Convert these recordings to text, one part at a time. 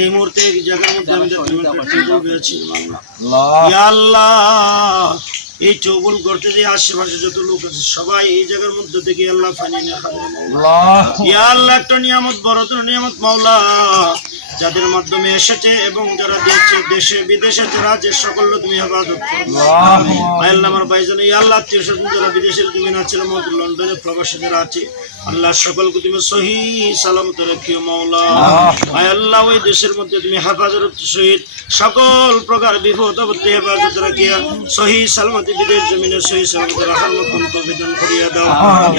এই মুহূর্তে এই জায়গার মধ্যে আল্লাহ এই চৌবল করতে যে আশেপাশে যত লোক আছে সবাই এই জায়গার মধ্যে থেকে আল্লাহ ফানি নিয়ে খাবে ইয়া আল্লাহ একটা নিয়ামত বড় নিয়ামত মাওলা যাদের মাধ্যমে এসেছে এবং যারা দিয়েছে দেশে বিদেশে যারা যে সকল তুমি হেফাজত করো আল্লাহ আমার ভাইজান ইয়া আল্লাহ আত্মীয় স্বজন যারা বিদেশের জমিন আছে লন্ডনে প্রবাসী যারা আছে আল্লাহ সকলকে তুমি সহি সালামত রাখিও মাওলা আল্লাহ ওই দেশের মধ্যে তুমি হেফাজত সহিত সকল প্রকার বিপদ আপত্তি হেফাজত রাখিয়া সহি সালামতি বিদেশ জমিনে সহি সালামত রাখার মতন তৌফিক করিয়া দাও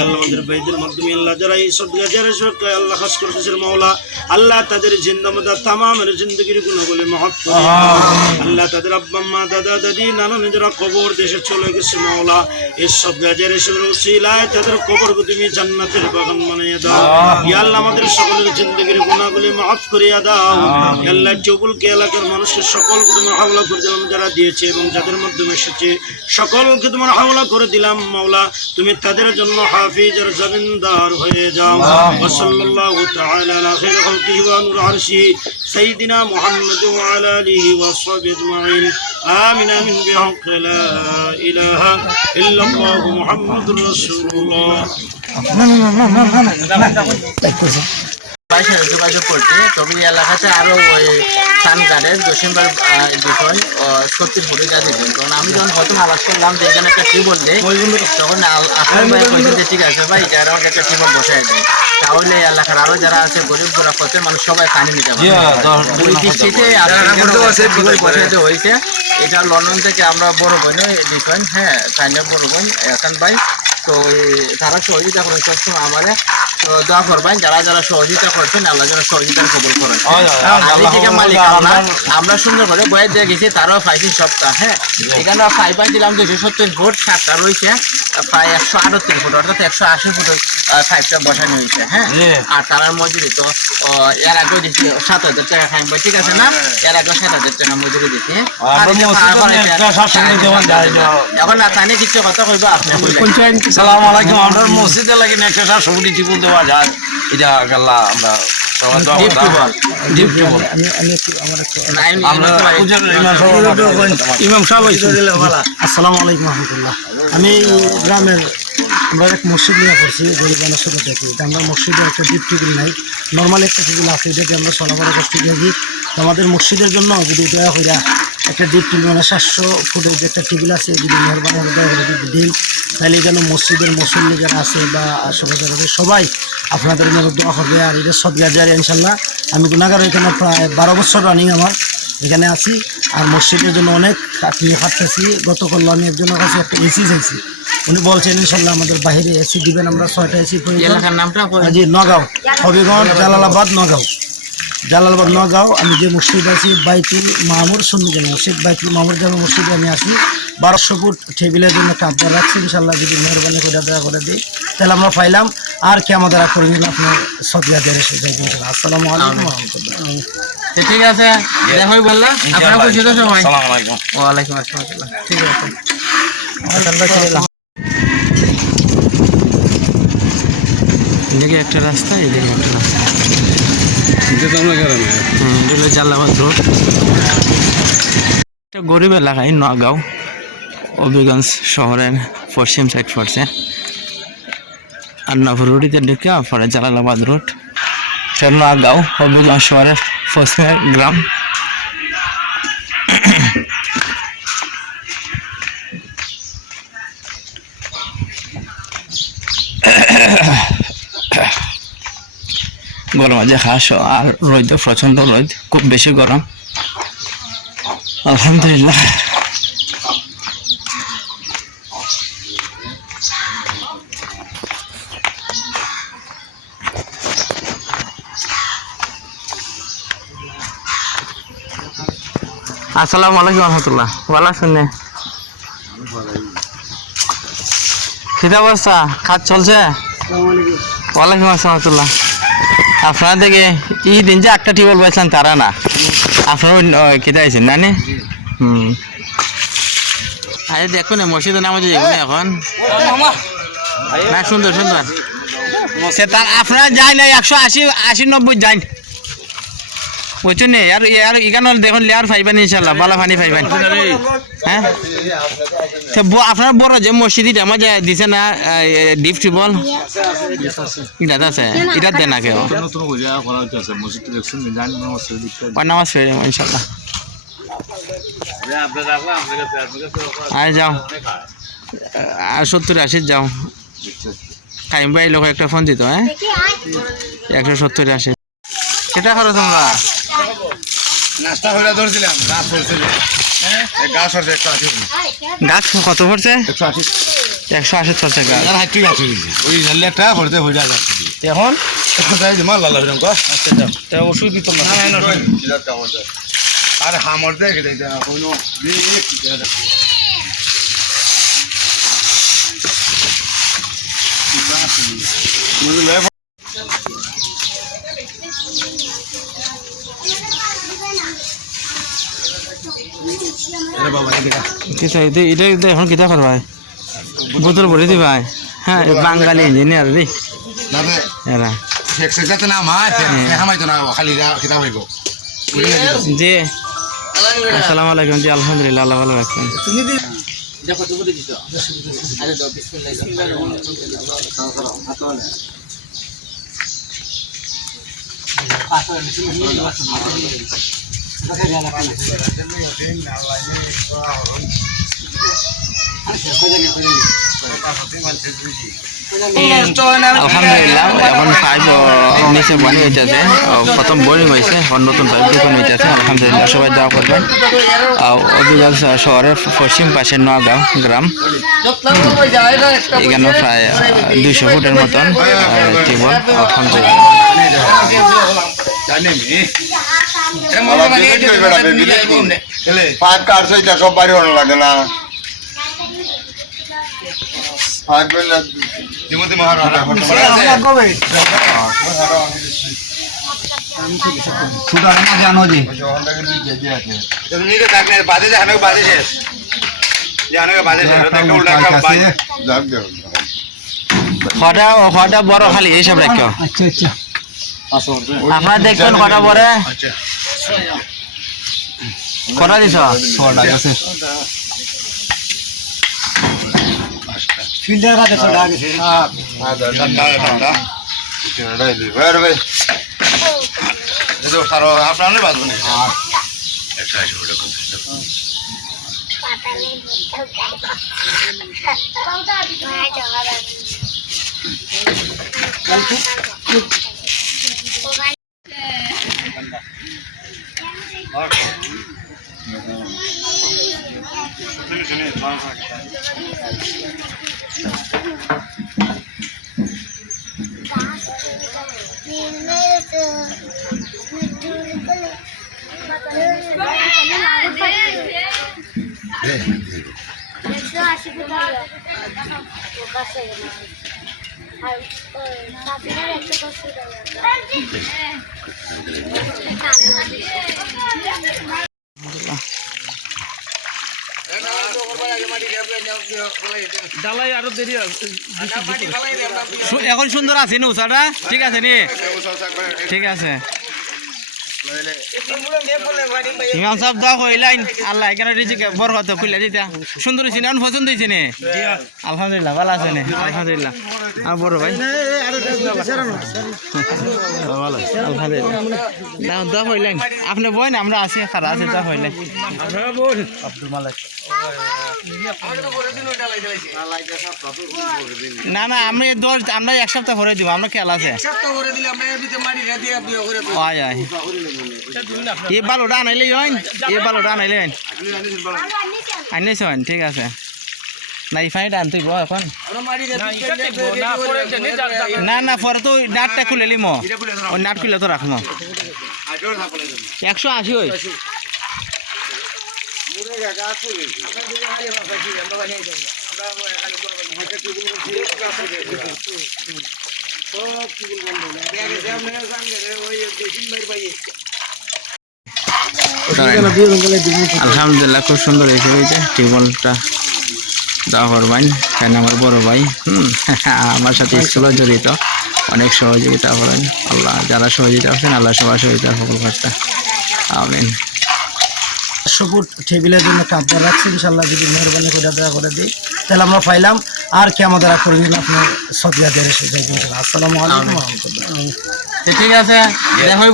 আল্লাহ আমাদের ভাইদের মাধ্যমে আল্লাহ যারা এই সব গাজারে সরকার আল্লাহ খাস করতেছে মাওলা আল্লাহ তাদের জিন্দামত तमाम जिंदगी गुनाहগুলো মাফ করে আল্লাহ তাদের আব্বা মা দাদা দাদি নানা যারা কবর দেশে চলে গেছে মাওলা এই সব গাজার এসের ওসিলায় তাদের কবরকে তুমি জান্নাতের বাগান বানিয়ে দাও ইয়া আল্লাহ আমাদের সকলের জিন্দগির গুনাহগুলো মাফ করিয়া দাও ইয়া আল্লাহ চৌবুলকে এলাকার মানুষকে সকলকে তোমার হাওলা করে দিলাম যারা দিয়েছে এবং যাদের মাধ্যমে এসেছে সকলকে তোমার হাওলা করে দিলাম মাওলা তুমি তাদের জন্য হাফিজ আর জমিনদার হয়ে যাও ওয়া সাল্লাল্লাহু তাআলা আলা খায়রি খালকিহি ওয়া নূর আরশি سيدنا محمد وعلى آله وصحبه أجمعين آمين آمين بحق لا إله إلا الله محمد رسول الله যোগাযোগ করছি তবে এই এলাকাতে আরো ওই সানগার্ডের দশমবার বিষয় 70 ফুটে যা দিবেন কারণ আমি যখন প্রথম আওয়াজ করলাম যে এখানে একটা টিউবওয়েল দেয় তখন আপনার ভাই বলছেন যে ঠিক আছে ভাই যারা আমাকে একটা টিউবওয়েল বসাই দেয় তাহলে এলাকার আরো যারা আছে গরিব গোরা প্রত্যেক মানুষ সবাই পানি নিতে পারে ওই দৃষ্টিতে বসাইতে হয়েছে এটা লন্ডন থেকে আমরা বড় বোন বিষয় হ্যাঁ চাইনা বড় বোন এখন ভাই তো তারা সহযোগিতা করেন সবসময় আমাদের তো দোয়া করবেন যারা যারা সহযোগিতা করছেন আল্লাহ যারা সহযোগিতা কবুল করেন মালিক আমরা সুন্দর করে বয়ে দিয়ে গেছি তারাও পাইছি সপ্তাহ হ্যাঁ এখানে পাইছিলাম 270 ফুট 7টা রয়েছে প্রায় 138 ফুট অর্থাৎ 180 ফুট 5টা বসানো হয়েছে হ্যাঁ আর তারার মজুরি তো এর আগেও দিচ্ছি 7,000 টাকা খাইব ঠিক আছে না এর আগেও 7,000 টাকা মজুরি দিচ্ছি এখন না তাই কিছু কথা কইব আপনি সালাম আলাইকুম আমরা মসজিদে লাগি একটা সবটি টিপুল দেওয়া যায় এটা আল্লাহ আমরা ইমাম সাহেব আসসালামু আলাইকুম রহমতুল্লাহ আমি গ্রামের আমরা এক মসজিদ নিয়ে করছি গরিবানা ছোটো থেকে আমরা মসজিদে একটা ডিপ টিবিল নাই নর্মাল একটা টিবিল আছে এটাকে আমরা চলাফেরা করতে গিয়েছি তো আমাদের মসজিদের জন্য যদি দয়া করে একটা ডিপ টিবিল মানে 700 ফুটের যে একটা টিবিল আছে যদি মেহরবানি দয়া করে যদি দিন তাহলে এখানে মসজিদের মুসল্লি যারা আছে বা আশেপাশে আছে সবাই আপনাদের জন্য দোয়া করবে আর এটা সদগা জারি ইনশাল্লাহ আমি গুনাহগার এখানে প্রায় 12 বছর রানিং আমার এখানে আছি আর মসজিদের জন্য অনেক নিয়ে খাটতেছি গতকাল আমি একজনের কাছে একটা এসি চাইছি উনি বলছেন ইনশাল্লাহ আমাদের বাইরে এসি দিবেন আমরা 6টা এসি জি নগাঁও হবিগঞ্জ জালালাবাদ নগাঁও আমি যে মসজিদ আছি বাইতুল মামুর সুন্নি মসজিদ বাইতুল মামুর জামা মসজিদে আমি আছি 1200 ফুট টেবিলের জন্য একটা আবদার রাখছি ইনশাল্লাহ যদি মেহরবানি করে দয়া করে দিই তাহলে আমরা পাইলাম আর কি আমাদের করে নিলাম আপনার সদগা জারি আসসালামু আলাইকুম রহমতুল্লাহ ঠিক আছে দেখাই বললাম আপনারা খুশি তো সবাই আসসালামু আলাইকুম ওয়া আলাইকুম আসসালাম ঠিক আছে এদিকে একটা রাস্তা এদিকে একটা রাস্তা এটা তো আমরা গ্রামে এটা জালালাবাদ রোড এটা গরিব এলাকায় নগাঁও হবিগঞ্জ শহরের পশ্চিম সাইড পড়ছে আন্নাপুর রোডে ঢুকে পরে জালালাবাদ রোড নগাঁও হবিগঞ্জ শহরের পশ্চিমের গ্রাম গরম আছে খাস আর রোদ প্রচন্ড রোদ খুব বেশি গরম আলহামদুলিল্লাহ আসসালামু আলাইকুম রহমতুল্লাহ ভালো আছেন কি অবস্থা কাজ চলছে ওয়ালাইকুম আসসালাম রহমতুল্লাহ আপনারা দেখে এই দিন যে একটা টিউবওয়েল পাইছিলেন তারা না আপনারা কেটে আইছেন না নে আরে দেখুন মসজিদের নাম হচ্ছে যেগুলো এখন না সুন্দর সুন্দর সে তার আপনারা যাই না 180-90 যাই বুঝছো নে আর আর এখানে দেখুন লেয়ার ফাইবেন ইনশাল্লাহ বালা পানি ফাইবেন হ্যাঁ আপনার বড় যে মসজিদ আমার যে দিছে না ডিপ টিউবওয়েল এটা আছে এটা দেন না কেউ নামাজ পড়ে ইনশাল্লাহ আয় যাও আর 70-80 যাও কাইম ভাই লোক একটা ফোন দিত হ্যাঁ 170-80 কেটা করো তোমরা নাস্তা হইলা ধরছিলাম গাছ পড়ছিল গাছ হচ্ছে 180 গাছ কত পড়ছে 180 পড়ছে গাছ আর হাইটি গাছ ওই ঝালটা পড়তে হইলা যাচ্ছে এখন যাই যে মাল লালা হইরাম কো আচ্ছা যাও তা ওষুধ দিত না না কিলা কামড় দেয় আর হামর দেয় কে দেয় কোনো এটা এখন কিতা করবা বোতল ভরে দিবা হ্যাঁ বাঙালি ইঞ্জিনিয়ার রে এরা এক্সারসাইজ না মা হামাইতো না খালি কিতাব হইব জি আসসালামু আলাইকুম জি আলহামদুলিল্লাহ আল্লাহ ভালো রাখছেন দেখো তুমি দিছো আরে দাও বিসমিল্লাহ আলহামদুলিল্লাহ এখন পাইপ নিচে বানিয়ে হইতেছে প্রথম বোরিং হয়েছে এখন নতুন পাইপ ঢুকানো হইতেছে আলহামদুলিল্লাহ সবাই দোয়া করবেন অবিগল শহরের পশ্চিম পাশে নোয়াগাঁও গ্রাম এখানে প্রায় 200 ফুটের মতন টিউবওয়েল পাইপ কাটছে এটা সব বাইরে হলো লাগে না পাইপ জীবনতে মহারাজা সুদা না জানো জি তুমি নিতে থাকলে বাজে জানো বাজে শেষ জানো বাজে শেষ তো একটা উল্টা একটা বাজে যাক দেও হঠাৎ বড় খালি এইসব রাখো আচ্ছা আচ্ছা আপনারা দেখছেন কটা বড় আচ্ছা কটা দিছ 6টা আছে ফিল্টার কাটে ছড়া গেছে ঠান্ডা ঠান্ডা এটাই দি বের ভাই তো সারা আপনারা বাজবে না একটা আছে ওটা এখন সুন্দর আছে নি উষাটা ঠিক আছে নি ঠিক আছে ইমাম সাহেব দোয়া কইলেন আল্লাহ এখানে রিজিক বরকত কইলা দিতা সুন্দর হইছে না পছন্দ হইছে নি আলহামদুলিল্লাহ ভালো আছে নি আলহামদুলিল্লাহ আর বড় ভাই ভালো আলহামদুলিল্লাহ না দোয়া কইলেন আপনি বই না আমরা আছি খারাপ আছে দোয়া কইলেন আব্দুল মালিক না না আমি আমরা এক সপ্তাহ করে দিব আমরা খেয়াল আছে এই বালোটা আনাইলে এই বালোটা আনাইলে আনিস ঠিক আছে না এই ফাইনটা আনতে এখন না না পরে তো নাটটা খুলে লিম ওই নাট খুলে তো রাখবো 180 ওই আলহামদুলিল্লাহ খুব সুন্দর হয়েছে টিউবওয়েলটা দেওয়া করবেন কেন আমার বড় ভাই আমার সাথে স্কুলে জড়িত অনেক সহযোগিতা করেন আল্লাহ যারা সহযোগিতা করছেন আল্লাহ সবার সহযোগিতা সকল আমিন। 500 ফুট টেবিলের জন্য কাপড় রাখছি, ইনশাল্লাহ যদি মেহরবানি করে দেওয়া করে দিই তাহলে আমরা পাইলাম। আর কি আমাদের করে দিন আপনার সদিয়া দেড় আসসালামু আলাইকুম ওয়া রাহমাতুল্লাহ। ঠিক আছে, দেখা হইব।